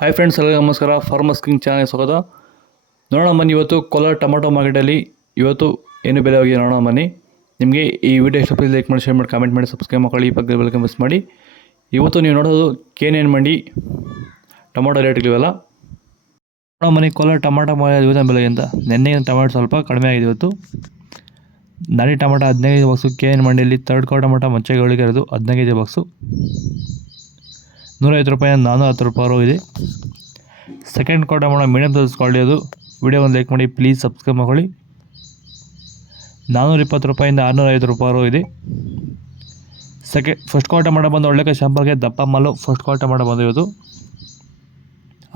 Hi friends, ಎಲ್ಲರಿಗೂ ನಮಸ್ಕಾರ. Farmers king channel ಸ್ವಾಗತ. ನೋಡೋಣ ಬನ್ನಿ, ಇವತ್ತು ಕೋಲಾರ ಟೊಮಾಟೊ ಮಾರ್ಕೆಟಲ್ಲಿ ಇವತ್ತು ಏನು ಬೆಲೆ ಹೋಗಿದೆ ನೋಡೋಣ ಬನ್ನಿ. ನಿಮಗೆ ಈ ವಿಡಿಯೋ ಇಷ್ಟ ಲೈಕ್ ಮಾಡಿ, ಶೇರ್ ಮಾಡಿ, ಕಾಮೆಂಟ್ ಮಾಡಿ, ಸಬ್ಸ್ಕ್ರೈಬ್ ಮಾಡಿ, ಈ ಪಕ್ಕದ ಬೆಲ್ ಮಿಸ್ ಮಾಡಿ. ಇವತ್ತು ನೀವು ನೋಡೋದು KNN ಮಂಡಿ ಟೊಮಾಟೊ ರೇಟ್ಗಳಿವೆಲ್ಲ ನೋಡೋಣ ಬನ್ನಿ. ಕೋಲಾರ ಟೊಮಾಟೊ ಇವತ್ತಿನ ಬೆಲೆ ಅಂತ ನೆನ್ನೆ ಟೊಮಾಟೊ ಸ್ವಲ್ಪ ಕಡಿಮೆ ಆಗಿದೆ. ಇವತ್ತು ನಾಟಿ ಟೊಮಾಟೊ 15 ಬಾಕ್ಸು KNN ಮಂಡಿಯಲ್ಲಿ. ಥರ್ಡ್ ಕೋ ಟೊಮಾಟೊ ಮಂಚೆಗಳಿಗೆ ಇರೋದು 15 ಬಾಕ್ಸು 150 ರೂಪಾಯಿ, 410 ರೂಪಾಯಿ ಇದೆ. ಸೆಕೆಂಡ್ ಕೋ ಟೊಮಾಟೊ ಮೀಡಿಯಮ್ ಸೈಜ್ ಕ್ವಾಲಿಟಿ ಅದು. ವಿಡಿಯೋ ಒಂದು ಲೈಕ್ ಮಾಡಿ, ಪ್ಲೀಸ್ ಸಬ್ಸ್ಕ್ರೈಬ್ ಮಾಡ್ಕೊಳ್ಳಿ. 420 ರೂಪಾಯಿಂದ 650 ರೂಪಾಯಿ ಇದೆ. ಫಸ್ಟ್ ಕೋ ಟೊಮಾಟೊ ಬಂದು ಒಳ್ಳೆ ಶಾಂಪಲ್ಗೆ ದಪ್ಪ ಮಾಲು. ಫಸ್ಟ್ ಕೋ ಟೊಮಾಟೊ ಬಂದು ಇವತ್ತು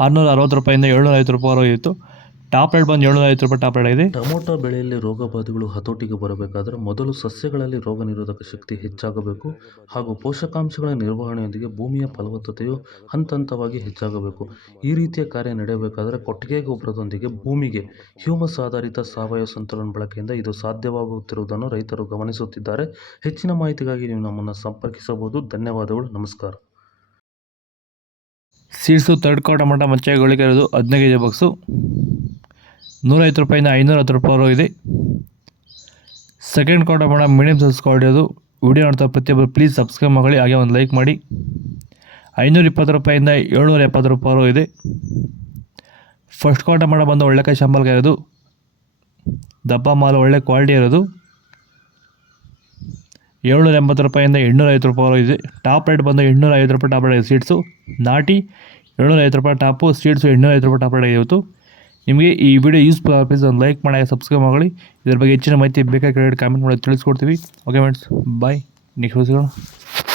660 ರೂಪಾಯಿಂದ 750 ರೂಪಾಯಿ ಇತ್ತು. ಟಾಪ್ ರೇಟ್ ಬಂದು 750 ರೂಪಾಯಿ ಟಾಪ್ ರೇಟ್ ಆಗಿದೆ. ಟೊಮೊಟೊ ಬೆಳೆಯಲ್ಲಿ ರೋಗ ಬಾಧೆಗಳು ಹತೋಟಿಗೆ ಬರಬೇಕಾದರೆ ಮೊದಲು ಸಸ್ಯಗಳಲ್ಲಿ ರೋಗ ನಿರೋಧಕ ಶಕ್ತಿ ಹೆಚ್ಚಾಗಬೇಕು ಹಾಗೂ ಪೋಷಕಾಂಶಗಳ ನಿರ್ವಹಣೆಯೊಂದಿಗೆ ಭೂಮಿಯ ಫಲವತ್ತತೆಯು ಹಂತವಾಗಿ ಹೆಚ್ಚಾಗಬೇಕು. ಈ ರೀತಿಯ ಕಾರ್ಯ ನಡೆಯಬೇಕಾದರೆ ಕೊಟ್ಟಿಗೆ ಗೊಬ್ಬರದೊಂದಿಗೆ ಭೂಮಿಗೆ ಹ್ಯೂಮಸ್ ಆಧಾರಿತ ಸಾವಯವ ಸಂತುಲನ ಬಳಕೆಯಿಂದ ಇದು ಸಾಧ್ಯವಾಗುತ್ತಿರುವುದನ್ನು ರೈತರು ಗಮನಿಸುತ್ತಿದ್ದಾರೆ. ಹೆಚ್ಚಿನ ಮಾಹಿತಿಗಾಗಿ ನೀವು ನಮ್ಮನ್ನು ಸಂಪರ್ಕಿಸಬಹುದು. ಧನ್ಯವಾದಗಳು. ನಮಸ್ಕಾರ. ಸೀಡ್ಸು ಥರ್ಡ್ ಕೋ ಟೊಮಾಟೊ ಮಂಚೆಗಳಿಗೆ ಇರೋದು 15 ಬಾಕ್ಸು 150 ರೂಪಾಯಿಂದ 510 ರೂಪಾಯಿ ಇದೆ. ಸೆಕೆಂಡ್ ಕೋ ಟೊಮಾಟೊ ಮೀಡಿಯಮ್ ಸೈಜ್ ಕ್ವಾಲಿಟಿ ಅದು. ವಿಡಿಯೋ ನೋಡ್ತಾ ಪ್ರತಿಯೊಬ್ಬರು ಪ್ಲೀಸ್ ಸಬ್ಸ್ಕ್ರೈಬ್ ಮಾಡಿ, ಹಾಗೆ ಒಂದು ಲೈಕ್ ಮಾಡಿ. 520 ರೂಪಾಯಿಂದ 770 ರೂಪಾಯಿ ಇದೆ. ಫಸ್ಟ್ ಕೋ ಟೊಮಾಟೊ ಬಂದು ಒಳ್ಳೆಕಾಯಿ ಶಾಂಪಲ್ಗೆ ಇರೋದು ದಪ್ಪ ಮಾಲು, ಒಳ್ಳೆ ಕ್ವಾಲಿಟಿ ಇರೋದು 780 ರೂಪಾಯಿಂದ 850 ರೂಪಾಯಿ ಇದೆ. ಟಾಪ್ ರೇಟ್ ಬಂದು 850 ರೂಪಾಯಿ ಟಾಪ್ ರೇಟ್ ಇದೆ. ಸೀಡ್ಸು ನಾಟಿ 750 ರೂಪಾಯಿ ಟಾಪು, ಸೀಡ್ಸು 850 ರೂಪಾಯಿ ಟಾಪ್ ರೇಟ್ ಇದೆ ಇವತ್ತು. ನಿಮಗೆ ಈ ವಿಡಿಯೋ ಯೂಸ್ಫುಲ್ ಪ್ಲೀಸ್ ಒಂದು ಲೈಕ್ ಮಾಡಿ, ಸಬ್ಸ್ಕ್ರೈಬ್ ಮಾಡಿ. ಇದ್ರ ಬಗ್ಗೆ ಹೆಚ್ಚಿನ ಮಾಹಿತಿ ಬೇಕಾಗಿ ಕಾಮೆಂಟ್ ಮಾಡಿ ತಿಳಿಸ್ಕೊಡ್ತೀವಿ. ಓಕೆ ಫ್ರೆಂಡ್ಸ್, ಬಾಯ್. ನೆಕ್ಸ್ಟ್